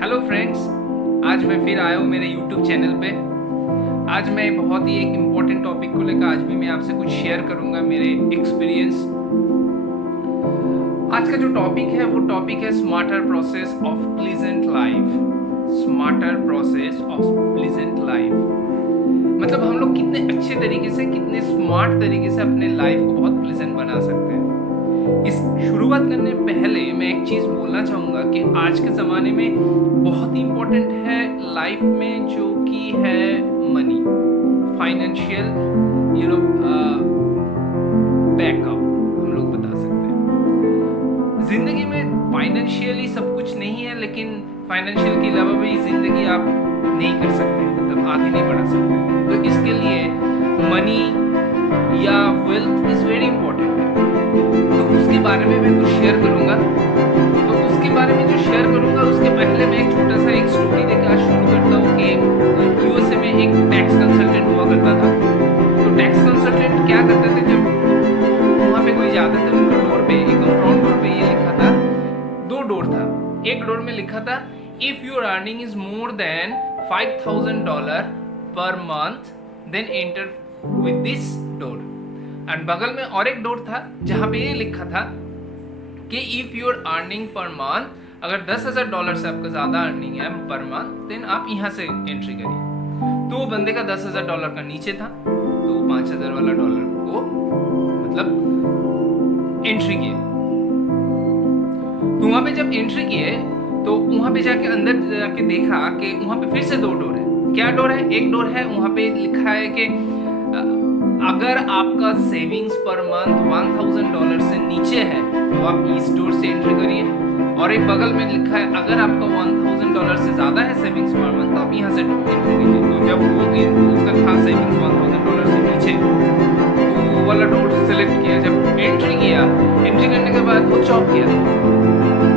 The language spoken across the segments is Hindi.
हेलो फ्रेंड्स, आज मैं फिर आया हूँ मेरे यूट्यूब चैनल पे। आज मैं बहुत ही एक इम्पोर्टेंट टॉपिक को लेकर आज भी मैं आपसे कुछ शेयर करूँगा मेरे एक्सपीरियंस। आज का जो टॉपिक है वो टॉपिक है smarter process of pleasant life. Smarter process of pleasant life मतलब हम लोग कितने अच्छे तरीके से, कितने स्मार्ट तरीके से अपने लाइफ को बहुत प्लीजेंट बना सकते हैं। इस शुरुआत करने पहले मैं एक चीज़ बोलना चाहूँगा कि आज के ज़माने में बहुत ही इम्पोर्टेंट है लाइफ में, जो कि है मनी, फाइनेंशियल बैकअप हम लोग बता सकते हैं। ज़िंदगी में फाइनेंशियली सब कुछ नहीं है, लेकिन फाइनेंशियल के अलावा भी ज़िंदगी आप नहीं कर सकते, मतलब आगे नहीं बढ़ा सकते। तो इसके लिए मनी या वेल्थ इज़ वेरी इंपॉर्टेंट। तो उसके बारे में मैं कुछ शेयर करूंगा। तो उसके बारे में जो शेयर करूंगा उसके पहले मैं एक छोटा सा एक स्टोरी देकर आज शुरू करता हूँ कि यूएसए में एक टैक्स कंसल्टेंट हुआ करता था। तो टैक्स कंसल्टेंट क्या करते थे, जब वहाँ पे कोई जाता था उनका डोर पे, एकदम फ्रंट डोर पे ये लिखा था, दो डोर था। एक डोर में लिखा था if your earning is more than $5,000 पर month then enter with this door. And बगल में और एक डोर था जहां पे ये लिखा था कि if your earning per month, अगर $10,000 से आपका ज्यादा अर्निंग है पर मंथ, देन आप यहां से एंट्री करिए। तो वो बंदे का $10,000 का नीचे था, तो वो $5,000 वाला डॉलर को मतलब एंट्री किए। तो वहां पे जब एंट्री किए तो वहां पे जाके अंदर जाके देखा कि वहां पे फिर से दो डोर है। क्या डोर है? एक डोर है वहां पे लिखा है कि अगर आपका सेविंग्स पर मंथ $1,000 से नीचे है तो आप इस डोर से एंट्री करिए। और एक बगल में लिखा है अगर आपका $1,000 से ज्यादा है सेविंग्स पर मंथ तो आप यहाँ से एंट्री कीजिए। तो जब वो उसका था सेविंग्स $1,000 से नीचे, तो वो वाला डोर सेलेक्ट किया। जब एंट्री किया, एंट्री करने के बाद वो चौंक गया।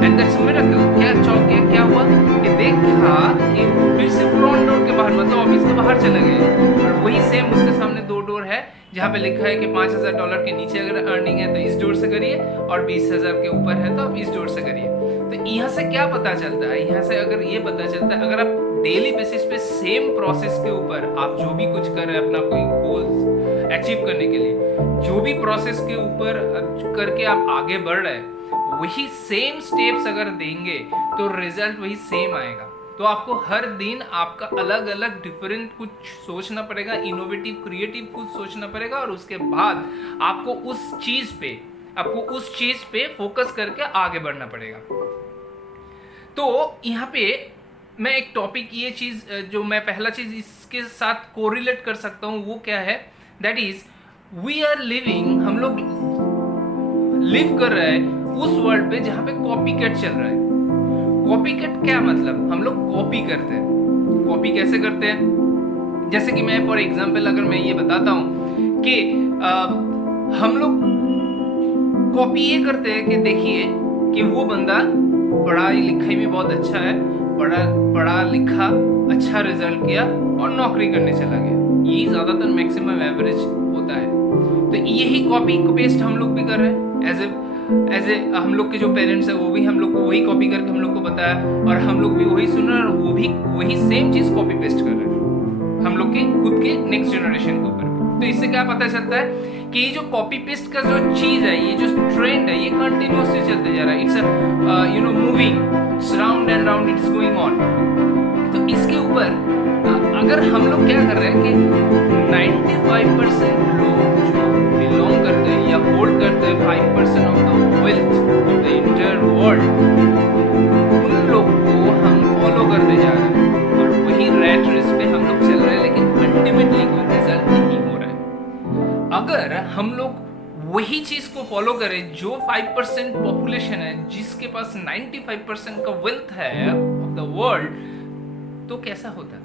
And that's miracle. क्या चौंक गया? क्या हुआ कि देखा कि फिर से फ्रंट डोर के बाहर, मतलब ऑफिस के बाहर चले गए, और वही सेम उसके सामने दो डोर है जहाँ पे लिखा है कि $5,000 के नीचे अगर अर्निंग है तो इस डोर से करिए, और 20,000 के ऊपर है तो आप इस डोर से करिए। तो यहाँ से क्या पता चलता है? यहाँ से अगर ये पता चलता है, अगर आप डेली बेसिस पे सेम प्रोसेस के ऊपर आप जो भी कुछ कर रहे हैं अपना कोई गोल्स अचीव करने के लिए, जो भी प्रोसेस के ऊपर करके आप आगे बढ़ रहे हैं, वही सेम स्टेप्स अगर देंगे तो रिजल्ट वही सेम आएगा। तो आपको हर दिन आपका अलग अलग डिफरेंट कुछ सोचना पड़ेगा, इनोवेटिव क्रिएटिव कुछ सोचना पड़ेगा, और उसके बाद आपको उस चीज पे फोकस करके आगे बढ़ना पड़ेगा। तो यहाँ पे मैं एक टॉपिक, ये चीज जो मैं पहला चीज इसके साथ कोरिलेट कर सकता हूँ वो क्या है, that is we are living, हम लोग लिव कर रहे हैं उस वर्ल्ड पे जहाँ पे कॉपी कैट चल रहा है। कॉपी कैट क्या मतलब? हम लोग कॉपी करते हैं। कॉपी कैसे करते हैं? जैसे कि मैं फॉर एग्जांपल अगर मैं ये बताता हूँ कि हम लोग कॉपी ये करते हैं कि देखिए कि वो बंदा पढ़ाई लिखाई में बहुत अच्छा है, पढ़ा लिखा, अच्छा रिजल्ट किया और नौकरी करने चला गया। यही ज्यादातर मैक्सिमम एवरेज होता है। तो यही कॉपी पेस्ट हम लोग भी कर रहे हैं। एज ए हम लोग के जो पेरेंट्स है वो भी हम लोग को वही कॉपी करके हम लोग को बताया, और हम लोग भी वही सुन रहे हैं, और वो भी वही सेम चीज कॉपी पेस्ट कर रहे हैं हम लोग के खुद के नेक्स्ट जनरेशन के ऊपर। तो इससे क्या पता चलता है कि ये जो कॉपी पेस्ट का जो चीज है, ये जो ट्रेंड है, ये कंटिन्यूअसली चलते जा रहा है। It's moving, it's round and round, it's going on. तो इसके ऊपर अगर हम लोग क्या कर रहे हैं कि 95% लोग जो बिलोंग करते हैं या होल्ड करते हैं 5% of the wealth of the entire world, उन लोग को हम फॉलो करते जा रहे हैं, और वही रैट रेस पे हम लोग चल रहे हैं, लेकिन अल्टीमेटली कोई रिजल्ट नहीं हो रहा है। अगर हम लोग वही चीज को फॉलो करें जो 5% पॉपुलेशन है, जिसके पास 95% का वेल्थ है ऑफ द वर्ल्ड, तो कैसा होता?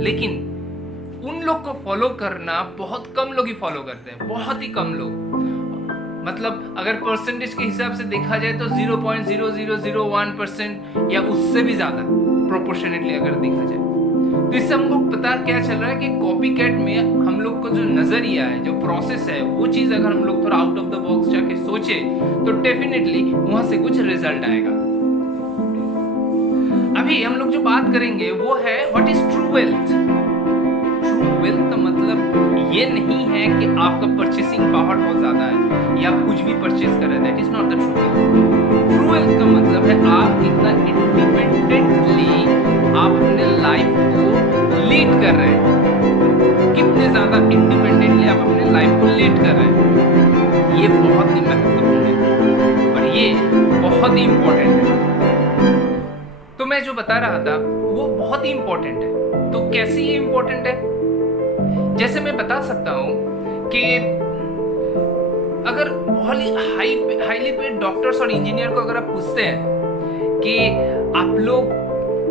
लेकिन उन लोग को फॉलो करना बहुत कम लोग ही फॉलो करते हैं, बहुत ही कम लोग। मतलब अगर परसेंटेज के हिसाब से देखा जाए तो 0.0001% या उससे भी ज्यादा प्रोपोर्शनेटली अगर देखा जाए। तो इससे हमको पता क्या चल रहा है कि कॉपी कैट में हम लोग को जो नजरिया है, जो प्रोसेस है, वो चीज अगर हम लोग थोड़ा आउट ऑफ द बॉक्स जाके सोचे तो डेफिनेटली वहां से कुछ रिजल्ट आएगा। अभी हम लोग जो बात करेंगे वो है what is true wealth. True wealth का मतलब ये नहीं है कि आपका परचेसिंग पावर बहुत ज्यादा है या आप कुछ भी परचेस कर रहे हैं, that is not the true wealth. True wealth का मतलब है आप कितना इंडिपेंडेंटली आप अपने लाइफ को लीड कर रहे हैं, कितने ज्यादा इंडिपेंडेंटली आप अपने लाइफ को लीड कर रहे हैं। ये बहुत ही महत्वपूर्ण है और ये बहुत ही इंपॉर्टेंट है। तो मैं जो बता रहा था वो बहुत ही इंपॉर्टेंट है। तो कैसे ये इंपॉर्टेंट है? जैसे मैं बता सकता हूं कि अगर बहुत ही हाईली पेड डॉक्टर्स और इंजीनियर को अगर आप पूछते हैं कि आप लोग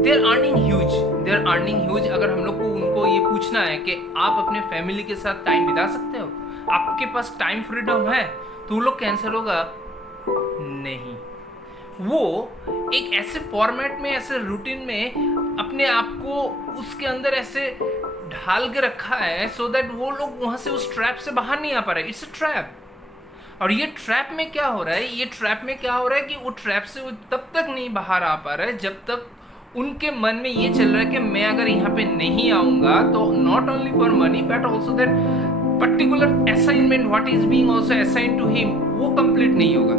दे आर अर्निंग ह्यूज, अगर हम लोग को उनको ये पूछना है कि आप अपने फैमिली के साथ टाइम बिता सकते हो, आपके पास टाइम फ्रीडम है, तो वो लोग का आंसर होगा नहीं। वो एक ऐसे फॉर्मेट में, ऐसे रूटीन में अपने आप को उसके अंदर ऐसे ढाल के रखा है सो दैट वो लोग वहां से उस ट्रैप से बाहर नहीं आ पा रहे। It's a trap. और ये ट्रैप में क्या हो रहा है, कि वो ट्रैप से वो तब तक नहीं बाहर आ पा रहे जब तक उनके मन में ये चल रहा है कि मैं अगर यहाँ पे नहीं आऊंगा तो not only for money but also that particular assignment what is being also assigned to him वो कंप्लीट नहीं होगा।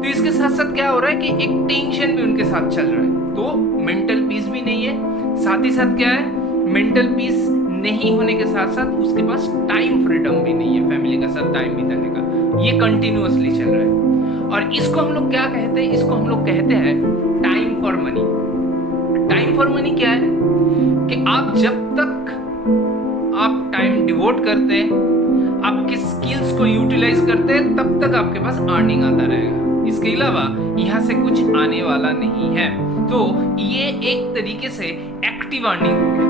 तो इसके साथ साथ क्या हो रहा है कि एक टेंशन भी उनके साथ चल रहा है, तो मेंटल पीस भी नहीं है। साथ ही साथ क्या है, मेंटल पीस नहीं होने के साथ साथ उसके पास टाइम फ्रीडम भी नहीं है फैमिली के साथ टाइम बिताने का। ये कंटिन्यूअसली चल रहा है और इसको हम लोग क्या कहते हैं, इसको हम लोग कहते हैं time for money. Time for money क्या है कि आप जब तक आप टाइम डिवोट करते हैं, आपके स्किल्स को यूटिलाइज करते हैं, तब तक आपके पास अर्निंग आता रहेगा। इसके अलावा यहाँ से कुछ आने वाला नहीं है। तो ये एक तरीके से एक्टिव अर्निंग हो गया।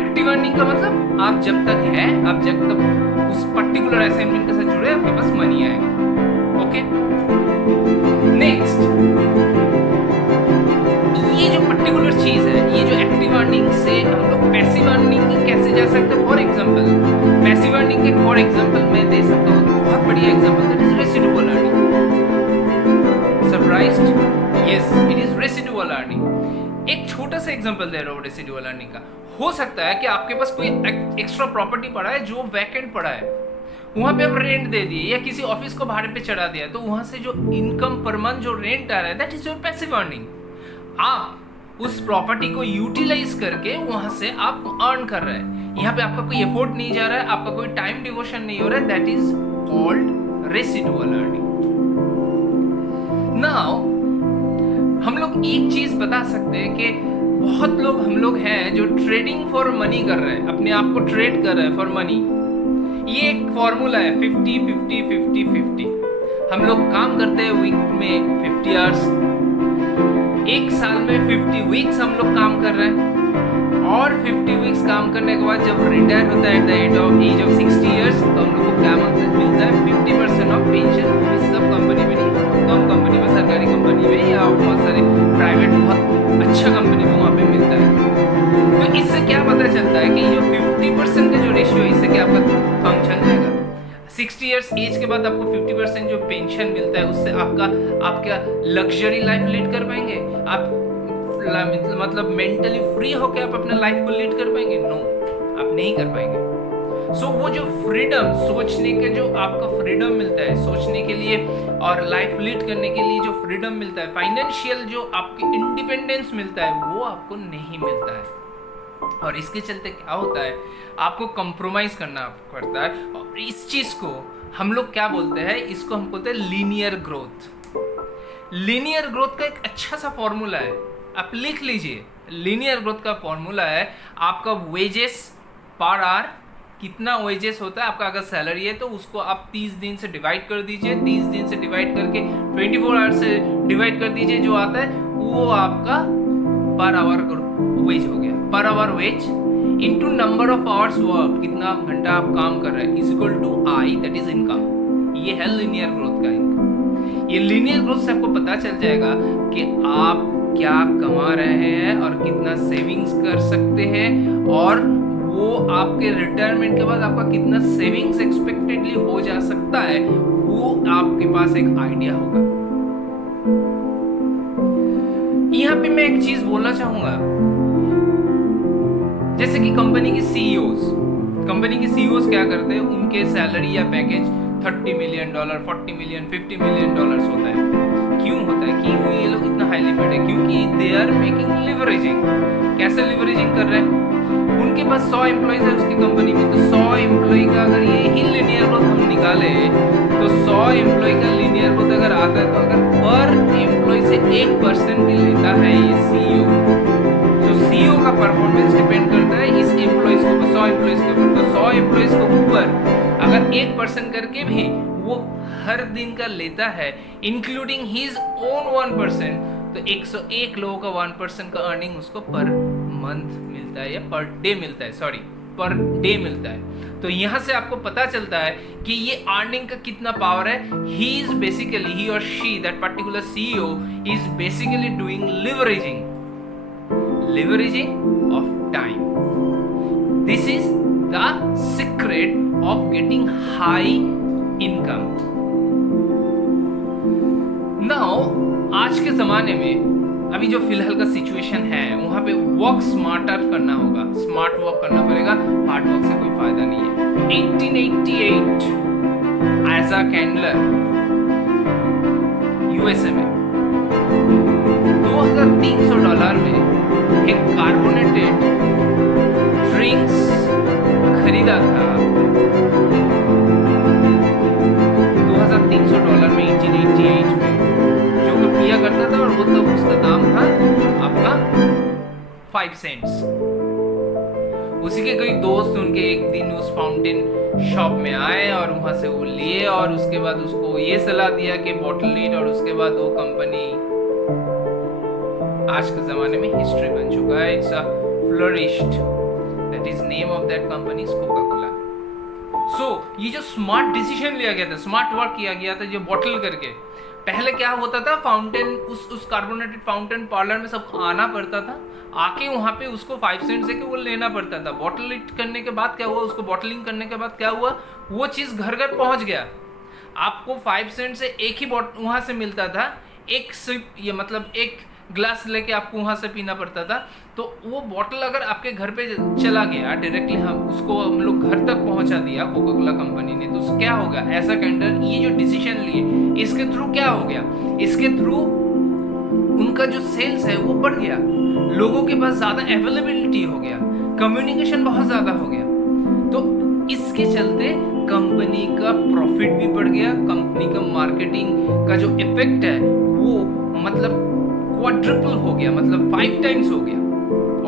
एक्टिव अर्निंग का मतलब आप जब तक है, आप जब तक उस पर्टिकुलर असाइनमेंट के साथ जुड़े, आपके पास मनी आएगा। ओके, नेक्स्ट, ये जो पर्टिकुलर चीज है, ये जो एक्टिव अर्निंग से हम लोग पैसिव अर्निंग कैसे जा सकते हैं। फॉर एग्जांपल, पैसिव अर्निंग के फॉर एग्जांपल मैं दे सकता हूँ बहुत बढ़िया example, that is residual earning. Surprised? Yes, it is residual earning. एक छोटा सा एग्जांपल दे रहा हूँ रेसिडुअल अर्निंग का। हो सकता है कि आपके पास कोई एक्स्ट्रा प्रॉपर्टी पड़ा है जो वैकेंट पड़ा है, वहां पे आप रेंट दे दिए या किसी ऑफिस को भाड़े पे चढ़ा दिया, तो वहां से जो इनकम पर मंथ जो रेंट आ रहा है, that is your passive earning. आप उस प्रॉपर्टी को यूटिलाइज करके वहां से आप अर्न कर रहे हैं। यहाँ पे आपका कोई एफर्ट नहीं जा रहा है, आपका कोई टाइम डिवोशन नहीं हो रहा है, that is called residual earning. Now हम लोग एक चीज बता सकते हैं कि बहुत लोग हम लोग हैं जो ट्रेडिंग फॉर मनी कर रहे हैं, अपने आप को ट्रेड कर रहे हैं फॉर मनी। ये एक फॉर्मूला है 50-50-50-50। हम लोग काम करते हैं वीक में 50 आवर्स, एक साल में 50 वीक्स हम लोग काम कर रहे हैं और 50 वीक्स काम करने के बाद जब रिटायर होता है at the age of 60 years, तो हम लोग को क्या मिलता है 50% ऑफ पेंशन। सब कंपनी में नहीं, कम कंपनी में, सरकारी कंपनी में या बहुत सारे प्राइवेट बहुत अच्छा कंपनी में वहाँ पे मिलता है। तो इससे क्या पता चलता है कि जो 50% का जो रेशियो है, इससे क्या आपका काम चल जाएगा। 60 इयर्स एज के बाद आपको 50% जो पेंशन मिलता है उससे आपका लग्जरी लाइफ लीड कर पाएंगे आप, मतलब मेंटली फ्री होकर आप अपना लाइफ को लीड कर पाएंगे? नो, आप नहीं कर पाएंगे। सो वो जो फ्रीडम, सोचने के जो आपका फ्रीडम मिलता है, सोचने के लिए और लाइफ लीड करने के लिए जो फ्रीडम मिलता है, फाइनेंशियल जो आपकी इंडिपेंडेंस मिलता है, वो आपको नहीं मिलता है। और इसके चलते क्या होता है, आपको कंप्रोमाइज करना पड़ता है। और इस चीज को हम लोग क्या बोलते हैं, इसको हम बोलते हैं लीनियर ग्रोथ। लीनियर ग्रोथ का एक अच्छा सा फॉर्मूला है, आप लिख लीजिए। लीनियर ग्रोथ का फॉर्मूला है आपका वेजेस पर आवर, कितना वेजेस होता है आपका, अगर सैलरी है तो उसको आप 30 दिन से डिवाइड कर दीजिए, 30 दिन से डिवाइड करके 24 आवर से डिवाइड कर दीजिए, जो आता है वो आपका पर आवर वेज हो गया। Per hour wage into number of hours work, कितना घंटा आप काम कर रहे हैं, is equal to I, that is income. ये है लीनियर ग्रोथ का इनकम। ये लीनियर ग्रोथ से आपको पता चल जाएगा कि आप क्या कमा रहे हैं और कितना सेविंग्स कर सकते हैं, और वो आपके रिटायरमेंट के बाद आपका कितना सेविंग्स एक्सपेक्टेडली हो जा सकता है, वो आपके पास एक आइडिया होगा। यहाँ पे मैं एक चीज बोलना चाहूंगा, जैसे कि कंपनी की सीईओज क्या करते हैं, उनके सैलरी या पैकेज $30 मिलियन, $40 मिलियन, $50 मिलियन होता है। क्यों होता है? क्यों ये लोग इतना हाईली पेड है? क्योंकि दे आर मेकिंग लिवरेजिंग। कैसे लिवरेजिंग कर रहे हैं? उनके पास 100 एम्प्लॉइज है उसकी कंपनी में, तो 100 एम्प्लॉय का अगर ये ही लिनियर ग्रोथ हम निकाले तो 100 एम्प्लॉय का लिनियर ग्रोथ अगर आता है, तो अगर पर एम्प्लॉय से 1% भी लेता है ये सीईओ, तो सीईओ का परफॉर्मेंस डिपेंड करता है इस एम्प्लॉइज के ऊपर, 100 एम्प्लॉइज के ऊपर। तो 100 एम्प्लॉइज के ऊपर अगर 1% करके भी वो हर दिन का लेता है, इंक्लूडिंग हिज ओन 1%, तो 101 लोगों का 1% का अर्निंग उसको पर मंथ मिलता है, या पर डे मिलता है, पर डे मिलता है। तो यहाँ से आपको पता चलता है कि ये अर्निंग का कितना पावर है। ही और she, that particular CEO is basically doing leveraging of time. This is the secret of getting high income. Now आज के जमाने में अभी जो फिलहाल का सिचुएशन है, वहां पे वर्क स्मार्टर करना होगा, स्मार्ट वर्क करना पड़ेगा, हार्ड वर्क से कोई फायदा नहीं है। 1888 एजा कैंडलर यूएसए में $2,300 में एक कार्बोनेटेड ड्रिंक्स खरीदा था। $2,300 में 1888 में जो पिया करता था, और वो तो उसका दाम था आपका 5 सेंट्स। उसी के कोई दोस्त उनके एक दिन उस फाउंटेन शॉप में आए और वहां से वो लिए, और उसके बाद उसको ये सलाह दिया कि बॉटल लीड, और उसके बाद वो कंपनी आज के जमाने में हिस्ट्री बन चुका है। It's a flourished, that is name of that company is Coca Cola. So ये जो स्मार्ट डिसीजन लिया गया था, स्मार्ट वर्क किया गया था, जो बॉटल करके, पहले क्या होता था, फाउंटेन उस कार्बोनेटेड फाउंटेन पार्लर में सब आना पड़ता था, आके वहां पे उसको 5 सेंट से वो लेना पड़ता था। बॉटल करने के बाद क्या हुआ, उसको बॉटलिंग करने के बाद क्या हुआ, वो चीज घर घर पहुंच गया। आपको 5 सेंट से एक ही बॉटल वहां से मिलता था, एक सिप, ये मतलब एक ग्लास लेके आपको वहां से पीना पड़ता था। तो वो बॉटल अगर आपके घर पे चला गया डायरेक्टली, हम लोग घर तक पहुंचा दिया कोका कोला कंपनी ने, तो क्या होगा, ऐसा कैंडल ये जो डिसीजन लिए, इसके थ्रू क्या हो गया, इसके थ्रू उनका जो सेल्स है वो बढ़ गया, लोगों के पास ज्यादा अवेलेबिलिटी हो गया, कम्युनिकेशन बहुत ज्यादा हो गया। तो इसके चलते कंपनी का प्रॉफिट भी बढ़ गया, कंपनी का मार्केटिंग का जो इफेक्ट है वो मतलब क्वाड्रुपल हो गया, मतलब 5 टाइम्स हो गया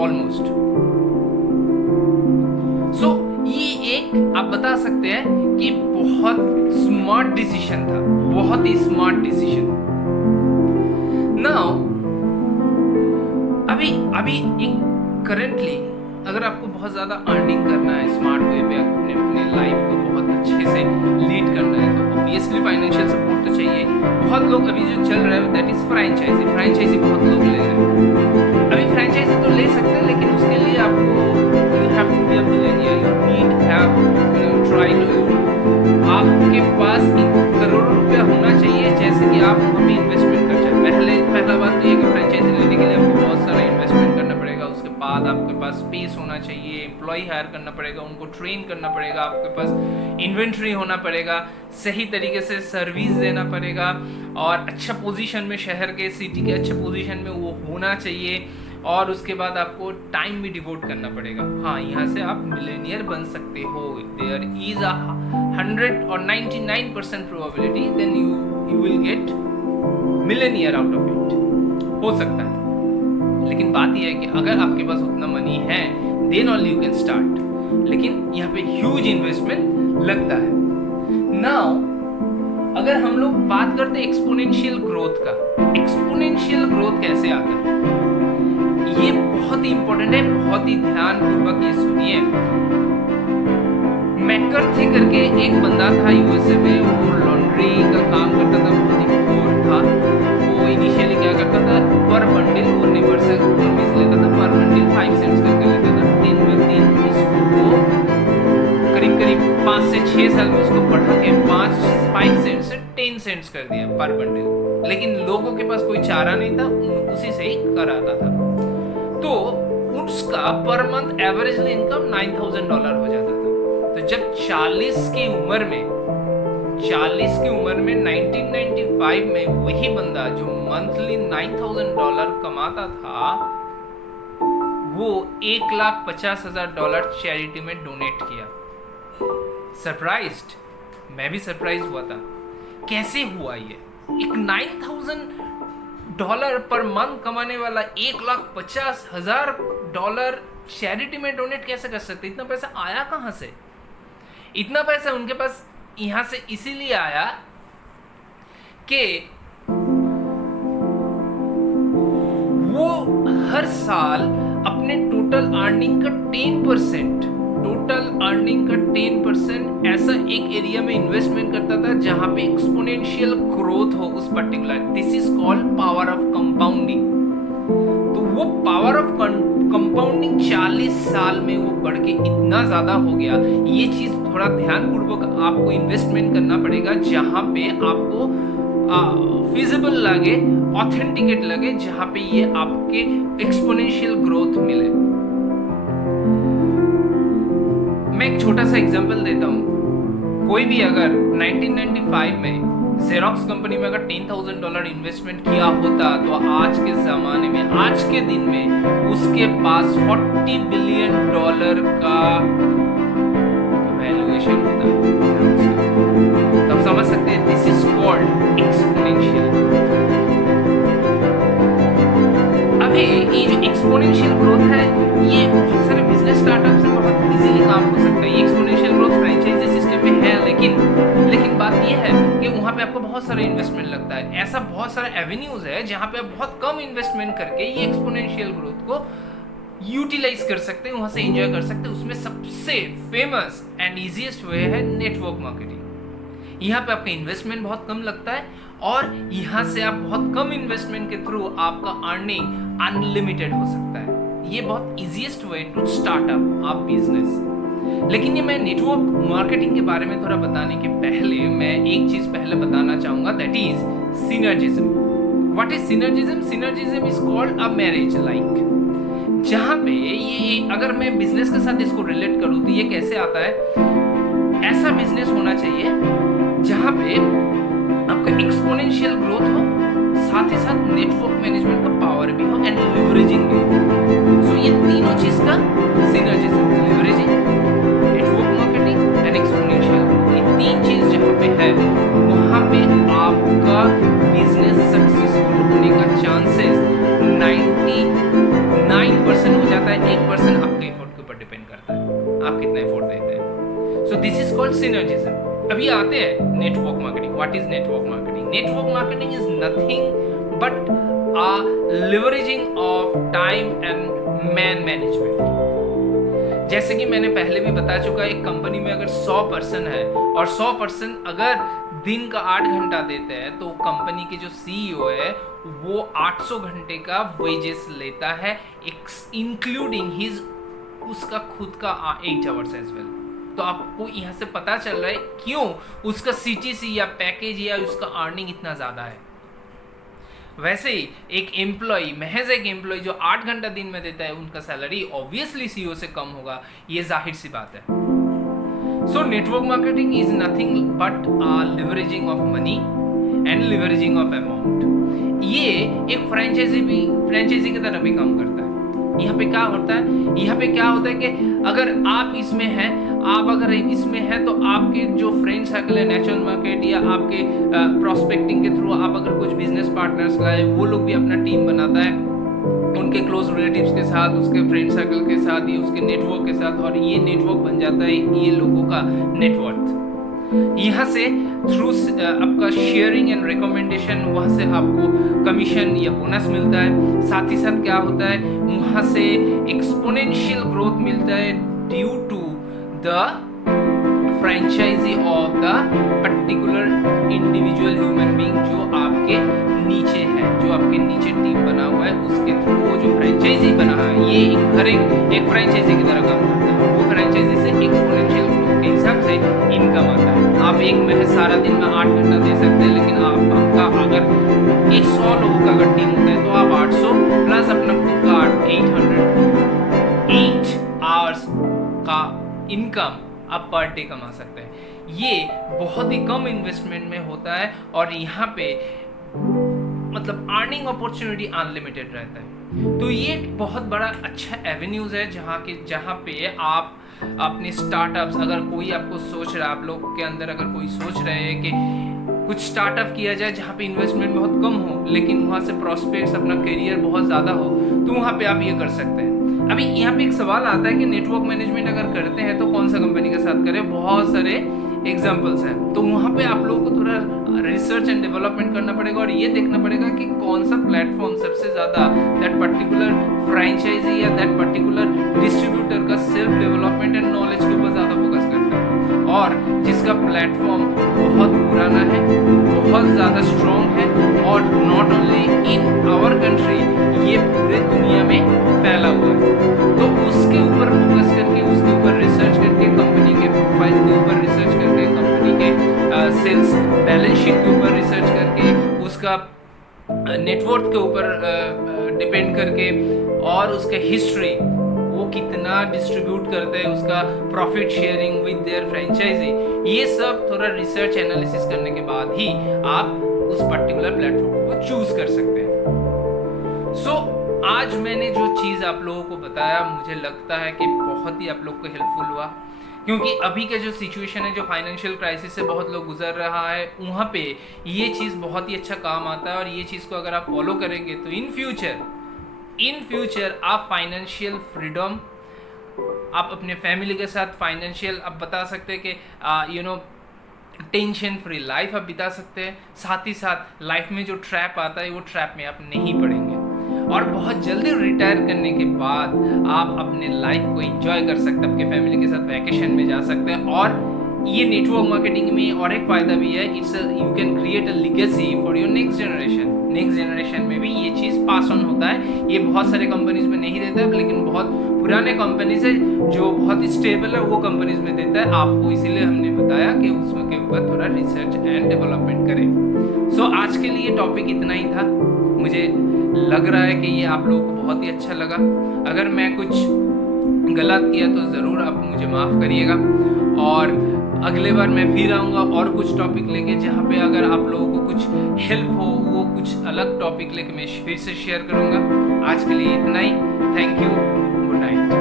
ऑलमोस्ट। सो ये एक आप बता सकते हैं कि बहुत स्मार्ट डिसीजन था, बहुत ही स्मार्ट डिसीजन। नाउ अभी एक करेंटली अगर आपको बहुत ज्यादा अर्निंग करना है, स्मार्ट वे पे अपने लाइफ को बहुत अच्छे से लीड करना है, तो ऑब्वियसली फाइनेंशियल सपोर्ट तो चाहिए। बहुत लोग अभी जो चल रहा है दैट इज फ्रेंचाइजी बहुत लोग ले रहे हैं। अभी फ्रेंचाइजी तो ले सकते हैं, लेकिन उसके लिए आपको you have to be a millionaire, you need have try to, आपके पास करोड़ों रुपया होना चाहिए जैसे कि आप वहाँ पे इन्वेस्टमेंट कर जाए। पहला बात तो ये कि फ्रेंचाइजी लेने के लिए आपको बहुत सारा इन्वेस्टमेंट करना पड़ेगा, उसके बाद आपके पास स्पेस होना चाहिए, एम्प्लॉय हायर करना पड़ेगा, उनको ट्रेन करना पड़ेगा, आपके पास इन्वेंट्री होना पड़ेगा, सही तरीके से सर्विस देना पड़ेगा, और अच्छा पोजीशन में, शहर के सिटी के अच्छे पोजीशन में वो होना चाहिए, और उसके बाद आपको टाइम भी डिवोट करना पड़ेगा। हाँ, यहाँ से आप मिलेनियर बन सकते हो। देयर इज अ 100 और 99% probability then you will get millionaire out of it, हो सकता है। लेकिन बात यह है कि अगर आपके पास उतना मनी है then only you can start, लेकिन यहाँ पे ह्यूज इन्वेस्टमेंट लगता है। नाउ अगर हम लोग बात करते हैं एक्सपोनेंशियल ग्रोथ का, एक्सपोनेंशियल ग्रोथ कैसे आता है, ये बहुत ही इंपॉर्टेंट है, बहुत ही ध्यानपूर्वक ये सुनिए। मैकर्थी करके एक बंदा था यूएसए में, वो लॉन्ड्री का काम करता था, बहुत ही पोर था। वो इनिशियली क्या करता था, पर बंडल वो नेबर से कमीज लेता था, पर बंडल 5 सेंट्स करके लेता था। दिन में दिन इसको करीब करीब 5 से 6 साल में उसको बढ़ा के 5 सेंट से 10 सेंट्स कर दिया पर बंडल। लेकिन लोगों के पास कोई चारा नहीं था, उसी से ही कराता था। तो उसका पर मंथ एवरेजली इनकम $9,000 हो जाता था। तो जब 40 की उम्र में 1995 में वही बंदा जो मंथली $9,000 कमाता था, वो $1,50,000 चैरिटी में डोनेट किया। सरप्राइज्ड, मैं भी सरप्राइज हुआ था। कैसे हुआ ये? एक $9,000 पर मंथ कमाने वाला $1,50,000 चैरिटी में डोनेट कैसे कर सकते? इतना पैसा आया कहां से? इतना पैसा उनके पास यहां से इसीलिए आया कि वो हर साल अपने टोटल अर्निंग का 10% ऐसा एक एरिया में इन्वेस्टमेंट करता था जहां पे एक्सपोनेंशियल ग्रोथ हो उस particular. This is called power of compounding. तो वो पावर ऑफ कंपाउंडिंग 40 साल में वो बढ़ के इतना ज्यादा हो गया। ये चीज थोड़ा ध्यानपूर्वक आपको इन्वेस्टमेंट करना पड़ेगा, जहां पे आपको फिजिबल लगे, ऑथेंटिकेट लगे, जहां पे ये आपके एक्सपोनेंशियल ग्रोथ मिले। मैं एक छोटा सा एग्जांपल देता हूं। कोई भी अगर 1995 में जेरोक्स कंपनी में अगर $10,000 इन्वेस्टमेंट किया होता, तो आज के जमाने में, आज के दिन में उसके पास $40 बिलियन का वैल्यूएशन होता। तब समझ सकते हैं दिस इज कॉल्ड एक्सपोनेंशियल। अभी ये जो एक्सपोनेंशियल ग्रोथ है, ये बहुत सारे बिजनेस स्टार्टअप से बहुत इजीली काम हो सकता है। ये एक्सपोनेंशियल ग्रोथ फ्रेंचाइजी सिस्टम में है, लेकिन बात ये है कि वहां पे आपको बहुत सारा इन्वेस्टमेंट लगता है। ऐसा बहुत सारा एवेन्यूज है जहां पे आप बहुत कम इन्वेस्टमेंट करके ये एक्सपोनेंशियल ग्रोथ को यूटिलाइज कर सकते हैं, वहां से एंजॉय कर सकते हैं। उसमें सबसे फेमस एंड इजीएस्ट वे है नेटवर्क मार्केटिंग। यहाँ पे आपका इन्वेस्टमेंट बहुत कम लगता है और यहाँ से आप बहुत कम इन्वेस्टमेंट के थ्रू आपका अर्निंग अनलिमिटेड हो सकता है। ये बहुत easiest way to start up आप बिजनेस। लेकिन ये मैं नेटवर्क मार्केटिंग के बारे में थोड़ा बताने के पहले मैं एक चीज पहले बताना चाहूंगा, that is synergism. What is synergism? Synergism is called a marriage like. जहां पे ये अगर मैं बिजनेस के साथ इसको रिलेट करूं तो ये कैसे आता है? ऐसा बिजनेस होना चाहिए जहां पे आपका एक्सपोनेंशियल ग्रोथ हो, साथ ही साथ नेटवर्क मैनेजमेंट का पावर भी हो एंड लिवरेजिंग भी हो। सो ये तीनों चीज का synergism, leveraging, network marketing and exponential growth, ये तीन चीज जहां पे है वहां पे आपका बिजनेस सक्सेसफुल होने का चांसेस 99% हो जाता है। 1% आपके एफर्ट के ऊपर डिपेंड करता है, आप कितना एफर्ट देते हैं। So this is called synergism. अभी आते हैं network marketing. What is network marketing? Network marketing is nothing but a leveraging of time and man management. जैसे कि मैंने पहले भी बता चुका, एक कंपनी में अगर 100 पर्सन है और 100 पर्सन अगर दिन का 8 घंटा देते हैं, तो कंपनी के जो सीईओ है वो 800 घंटे का वेजेस लेता है, इंक्लूडिंग हिज उसका खुद का 8 आवर्स एज वेल। तो आपको यहाँ से पता चल रहा है क्यों उसका सीटीसी या पैकेज या उसका अर्निंग इतना ज्यादा है। वैसे ही एक एम्प्लॉय, महज एक एम्प्लॉय जो 8 घंटा दिन में देता है, उनका सैलरी ऑब्वियसली सीईओ से कम होगा, ये जाहिर सी बात है। So network marketing is nothing but leveraging of money and leveraging of amount. ये एक फ्रेंचाइजी की तरह भी काम करता है। यहाँ पे क्या होता है कि अगर आप इसमें हैं, तो आपके जो फ्रेंड सर्कल है नेचुरल मार्केट या आपके प्रोस्पेक्टिंग के थ्रू आप अगर कुछ बिजनेस पार्टनर्स लाए, वो लोग भी अपना टीम बनाता है उनके क्लोज रिलेटिव्स के साथ, उसके फ्रेंड सर्कल के साथ, ये उसके नेटवर्क के साथ, और ये नेटवर्क बन जाता है ये लोगों का नेटवर्थ। यहाँ से थ्रू आपका शेयरिंग एंड रिकमेंडेशन, वहाँ से आपको कमीशन या बोनस मिलता है। साथ ही साथ क्या होता है, वहाँ से एक्सपोनेंशियल ग्रोथ मिलता है due to the franchisee of the particular individual human being जो आपके नीचे है, जो आपके नीचे टीम बना हुआ है, उसके थ्रू वो जो फ्रेंचाइजी बना है, ये हर एक फ्रेंचाइजी की तरह काम करता है। वो फ्रेंचाइजी से एक्सपोनेंशियल ग्रोथ के हिसाब से से इनकम आता है। आप एक में सारा दिन में 8 घंटा दे सकते हैं, लेकिन आपका अगर 100 लोगों का अगर टीम होता है तो आप 800 प्लस अपना खुद का 8 आवर्स का इनकम आप पर डे कमा सकते हैं। ये बहुत ही कम इन्वेस्टमेंट में होता है और यहाँ पे मतलब अर्निंग अपॉर्चुनिटी अनलिमिटेड रहता है। तो ये एक बहुत बड़ा अच्छा एवेन्यूज है जहाँ पे आप अपने स्टार्टअप्स, अगर कोई आपको सोच रहा है, आप लोग के अंदर अगर कोई सोच रहे हैं कि कुछ स्टार्टअप किया जाए जहाँ पे इन्वेस्टमेंट बहुत कम हो लेकिन वहाँ से प्रॉस्पेक्ट्स, अपना करियर बहुत ज़्यादा हो, तो वहाँ पे आप ये कर सकते हैं। अभी यहाँ पे एक सवाल आता है कि नेटवर्क मैनेजमेंट अगर करते हैं तो कौन सा कंपनी के साथ करें। बहुत सारे एग्जाम्पल्स हैं, तो वहाँ पे आप लोगों को थोड़ा रिसर्च एंड डेवलपमेंट करना पड़ेगा और ये देखना पड़ेगा कि कौन सा प्लेटफॉर्म सबसे ज़्यादा दैट पर्टिकुलर फ्रेंचाइजी या दैट पर्टिकुलर डिस्ट्रीब्यूटर का सेल्फ डेवलपमेंट एंड नॉलेज के ऊपर ज़्यादा फोकस करता है और जिसका प्लेटफॉर्म बहुत पुराना है, बहुत ज़्यादा स्ट्रॉन्ग है और not only in our country, ये पूरे दुनिया में फैला हुआ है। तो उसके ऊपर फोकस करके, उसके ऊपर रिसर्च करके, कंपनी के प्रोफाइल के ऊपर रिसर्च करके, कंपनी के सेल्स बैलेंस शीट के ऊपर रिसर्च करके, उसका नेटवर्क के ऊपर डिपेंड करके और उसका हिस्ट्री, वो कितना डिस्ट्रीब्यूट करते हैं, उसका profit sharing with their franchisee, ये सब थोड़ा रिसर्च एनालिसिस करने के बाद ही आप उस पर्टिकुलर प्लेटफॉर्म को चूज कर सकते हैं। सो आज मैंने जो चीज़ आप लोगों को बताया, मुझे लगता है कि बहुत ही आप लोग को हेल्पफुल हुआ, क्योंकि अभी का जो सिचुएशन है, जो फाइनेंशियल क्राइसिस से बहुत लोग गुजर रहा है, वहाँ पे ये चीज़ बहुत ही अच्छा काम आता है और ये चीज़ को अगर आप फॉलो करेंगे तो इन फ्यूचर आप फाइनेंशियल फ्रीडम, आप अपने फैमिली के साथ फाइनेंशियल आप बता सकते हैं कि टेंशन फ्री लाइफ आप बिता सकते हैं। साथ ही साथ लाइफ में जो ट्रैप आता है वो ट्रैप में आप नहीं पड़ेंगे और बहुत जल्दी रिटायर करने के बाद आप अपने लाइफ को एंजॉय कर सकते हैं, आपके फैमिली के साथ वैकेशन में जा सकते हैं। और ये नेटवर्क मार्केटिंग में और एक फ़ायदा भी है, you can create a legacy for your next generation में भी ये चीज़ पास ऑन होता है। ये बहुत सारे कंपनीज में नहीं देता है, लेकिन बहुत पुराने कंपनीज है जो बहुत ही स्टेबल है वो कंपनीज में देता है आपको, इसीलिए हमने बताया कि उसके ऊपर थोड़ा रिसर्च एंड डेवलपमेंट करें। सो आज के लिए टॉपिक इतना ही था। मुझे लग रहा है कि ये आप लोगों को बहुत ही अच्छा लगा। अगर मैं कुछ गलत किया तो ज़रूर आप मुझे माफ़ करिएगा और अगले बार मैं फिर आऊँगा और कुछ टॉपिक लेके, जहाँ पे अगर आप लोगों को कुछ हेल्प हो, वो कुछ अलग टॉपिक लेके मैं फिर से शेयर करूँगा। आज के लिए इतना ही। Thank you, good night.